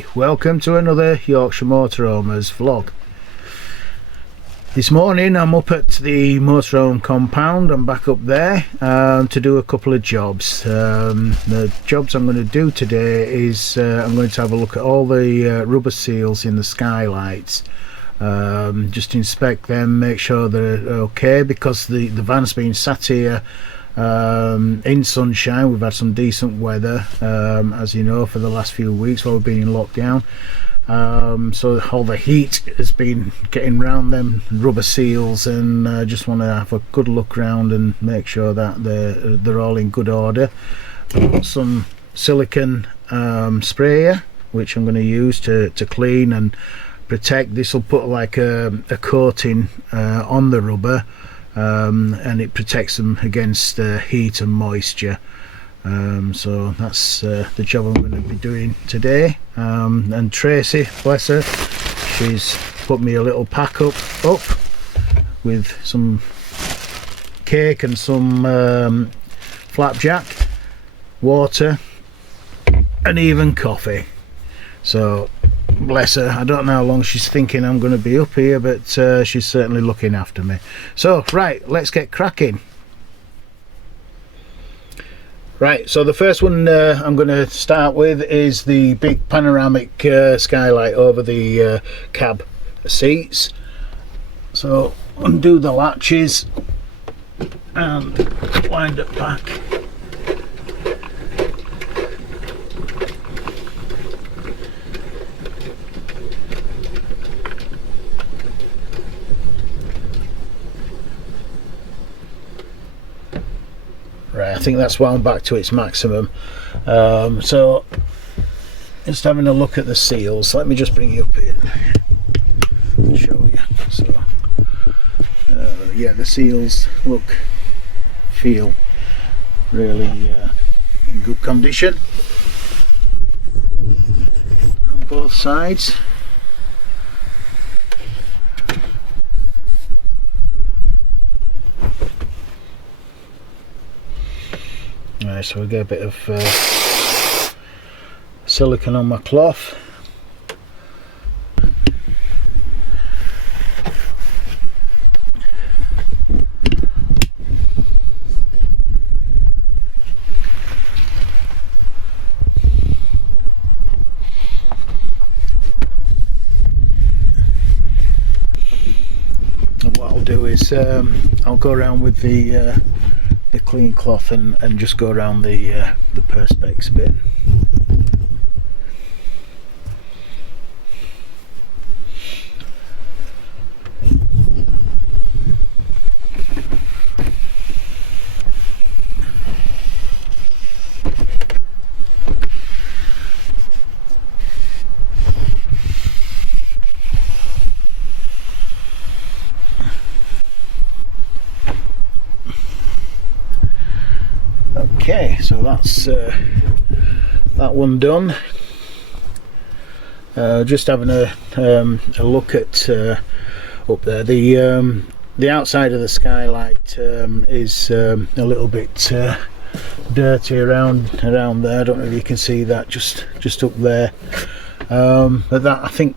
Hi, welcome to another Yorkshire Motoroamers vlog. This morning I'm up at the motorhome compound. I'm back up there to do a couple of jobs. The jobs I'm going to do today is I'm going to have a look at all the rubber seals in the skylights. Just inspect them, make sure they're okay, because the van's been sat here in sunshine. We've had some decent weather, as you know, for the last few weeks while we've been in lockdown. So all the heat has been getting round them rubber seals, and I just want to have a good look round and make sure that they're all in good order. I've got some silicone sprayer which I'm going to use to clean and protect. This will put like a coating on the rubber, and it protects them against heat and moisture. So that's the job I'm going to be doing today. And Tracey, bless her, she's put me a little pack up with some cake and some flapjack, water and even coffee. So bless her, I don't know how long she's thinking I'm going to be up here, but she's certainly looking after me. So right, let's get cracking. Right, so the first one I'm going to start with is the big panoramic skylight over the cab seats. So undo the latches and wind it back. Right, I think that's wound back to its maximum. So just having a look at the seals. Let me just bring you up here and show you. So yeah, the seals feel really in good condition on both sides. Right, so we'll get a bit of silicone on my cloth. And what I'll do is I'll go around with the clean cloth and just go around the perspex bit. Okay, so that's that one done. Just having a look at up there. The outside of the skylight is a little bit dirty around there. I don't know if you can see that just up there. But that, I think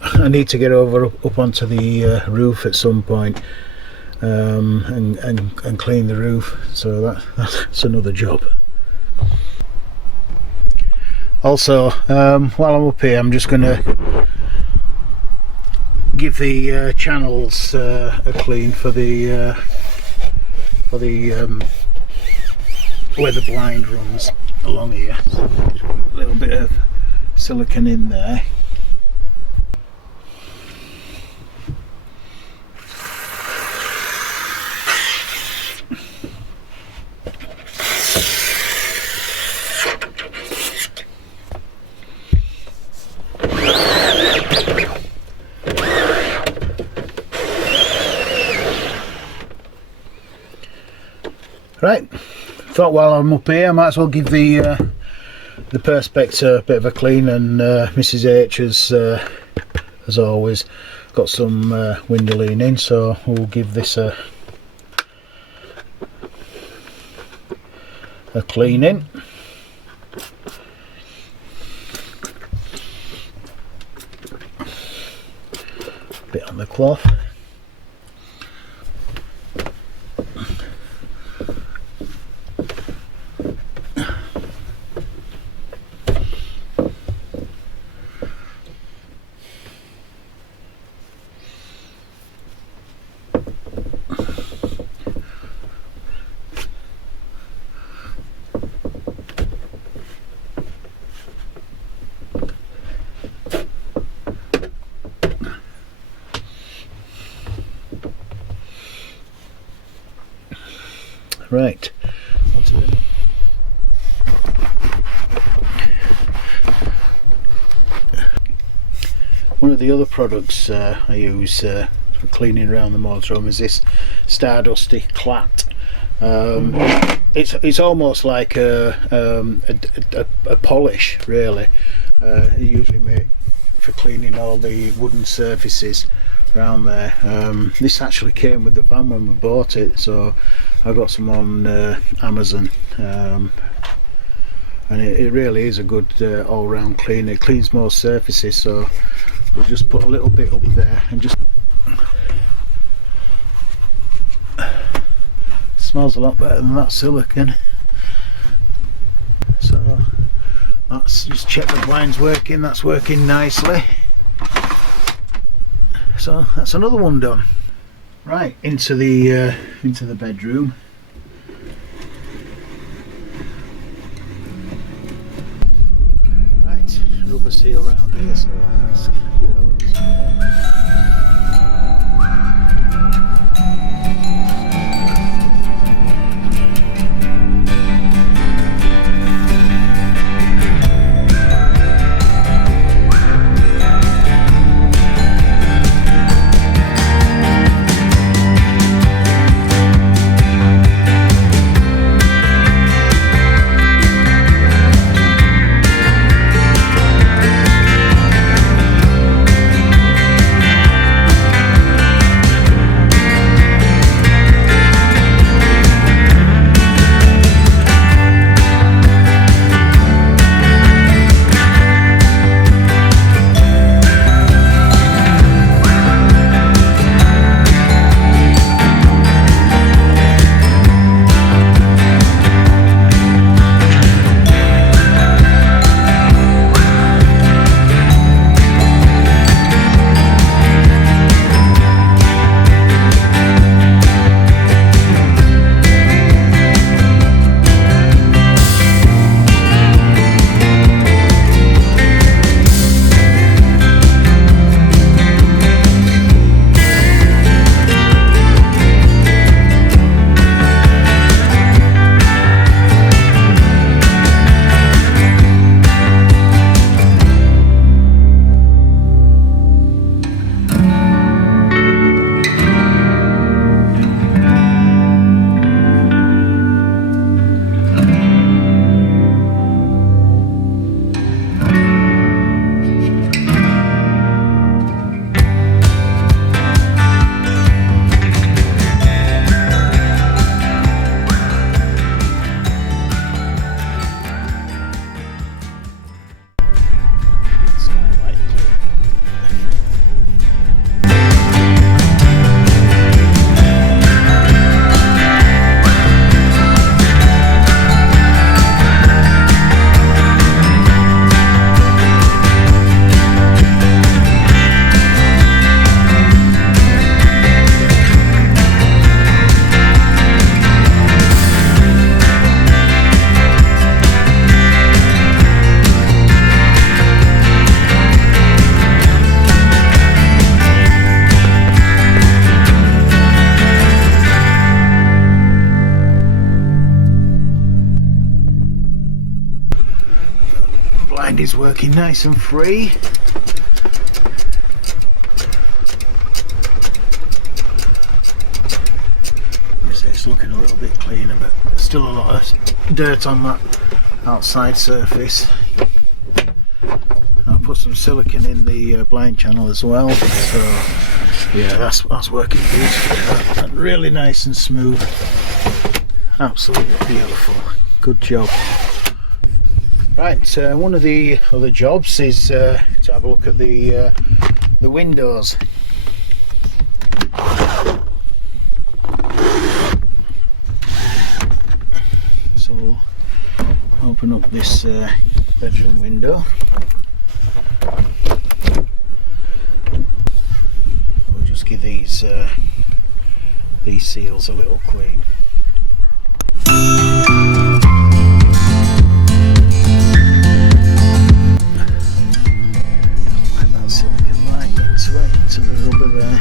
I need to get up onto the roof at some point. And clean the roof, so that's another job. Also, while I'm up here, I'm just going to give the channels a clean for the where the blind runs along here. A little bit of silicone in there. Right, thought while I'm up here I might as well give the perspex a bit of a clean, and Mrs H as always got some windoline in, so we'll give this a cleaning. bit on the cloth. Right, onto the one of the other products I use for cleaning around the motorhome is this Stardusty clat. It's almost like a polish, really. Usually made for cleaning all the wooden surfaces around there. This actually came with the van when we bought it, so I got some on Amazon, and it really is a good all-round clean. It cleans most surfaces, so we'll just put a little bit up there and just smells a lot better than that silicone. So let's just check the blinds working. That's working nicely. So that's another one done. Right, into the bedroom. Right, rubber seal around here, so let's give it a look. Is working nice and free. It's looking a little bit cleaner, but still a lot of dirt on that outside surface. I'll put some silicone in the blind channel as well, so yeah, that's working beautifully. That really nice and smooth. Absolutely beautiful. Good job. Right, one of the other jobs is to have a look at the windows. we'll open up this bedroom window. We'll just give these seals a little clean. Like that silicone light into the rubber there.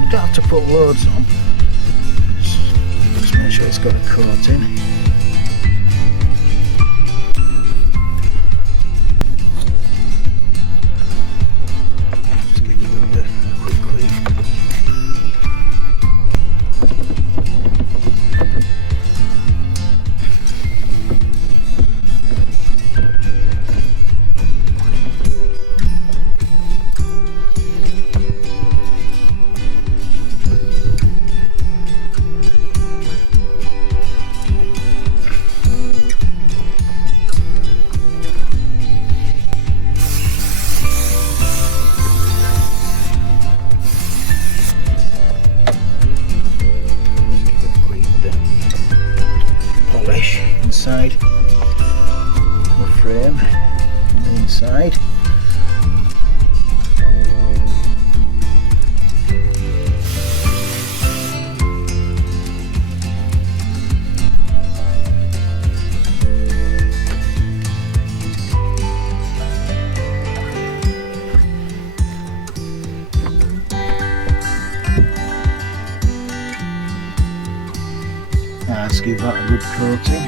You don't have to put loads on. Just make sure it's got a coating. Just give it a quick clean. Inside the frame, on the inside. Let's give that a good coating.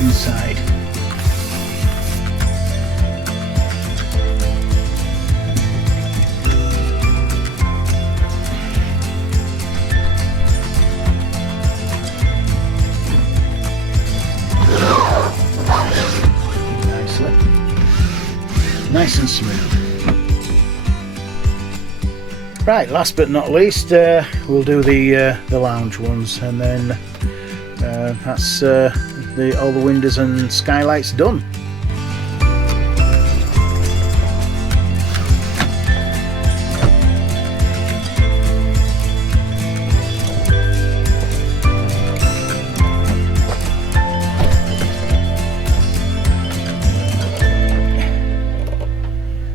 Inside. Nicely. Nice and smooth. Right, last but not least, we'll do the lounge ones, and then that's all the windows and skylights done.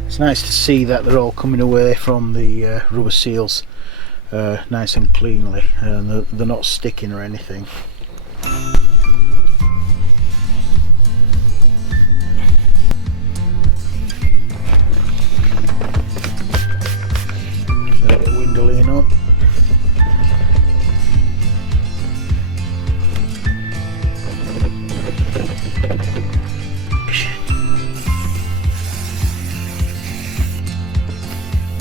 It's nice to see that they're all coming away from the rubber seals nice and cleanly, and they're not sticking or anything. Lean on.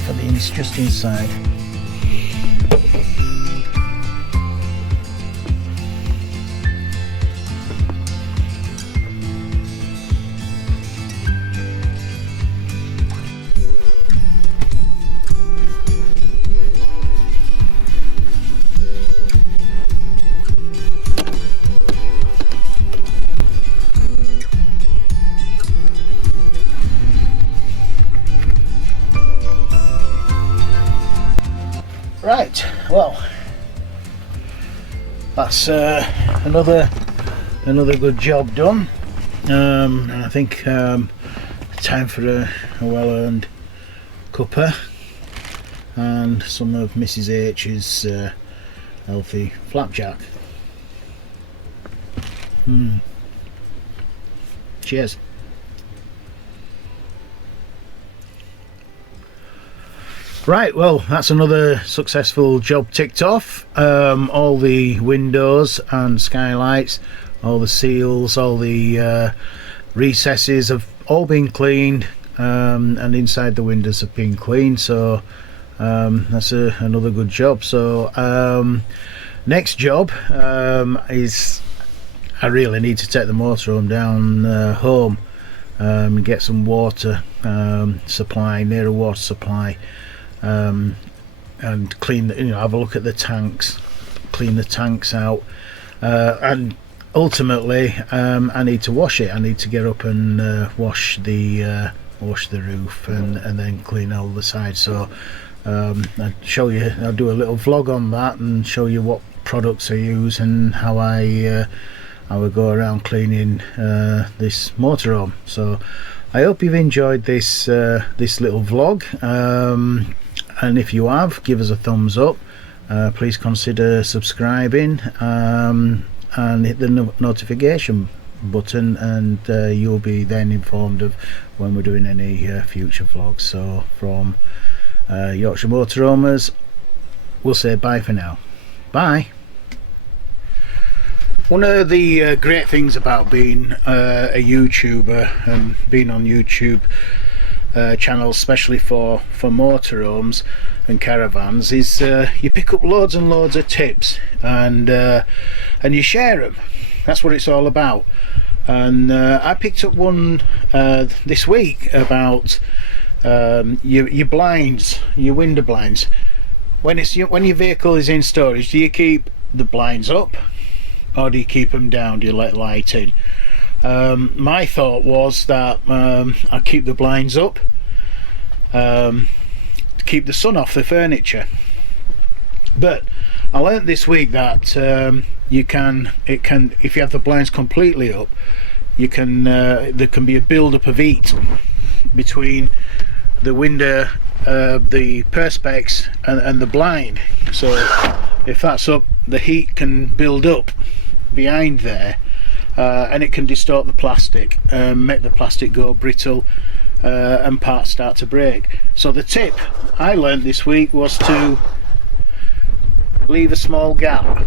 Got the ins just inside. Right, well, that's another good job done. And I think time for a well-earned cuppa and some of Mrs H's healthy flapjack. Cheers. Right, well, that's another successful job ticked off. All the windows and skylights, all the seals, all the recesses have all been cleaned, and inside the windows have been cleaned, so that's another good job. So next job is I really need to take the motorhome down home get some water supply, near a water supply, and clean have a look at the tanks, clean the tanks out, and ultimately I need to wash it. I need to get up and wash the roof, and then clean all the sides. So I'll show you, I'll do a little vlog on that and show you what products I use and how I go around cleaning this motorhome. So I hope you've enjoyed this this little vlog, and if you have, give us a thumbs up. Please consider subscribing, and hit the notification button, and you'll be then informed of when we're doing any future vlogs. So from Yorkshire Motoroamers, we'll say bye for now. Bye. One of the great things about being a YouTuber and being on YouTube channels, especially for motorhomes and caravans, is you pick up loads and loads of tips, and you share them. That's what it's all about. And I picked up one this week about your blinds, your window blinds. When your vehicle is in storage, do you keep the blinds up, or do you keep them down? Do you let light in? My thought was that I keep the blinds up to keep the sun off the furniture. But I learnt this week that it can, if you have the blinds completely up, you can there can be a build-up of heat between the window, the perspex, and the blind. So if that's up, the heat can build up behind there, and it can distort the plastic, make the plastic go brittle, and parts start to break. So the tip I learned this week was to leave a small gap,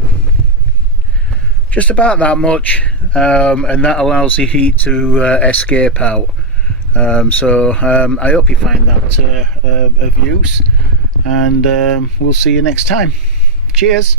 just about that much, and that allows the heat to escape out. So I hope you find that of use, and we'll see you next time. Cheers.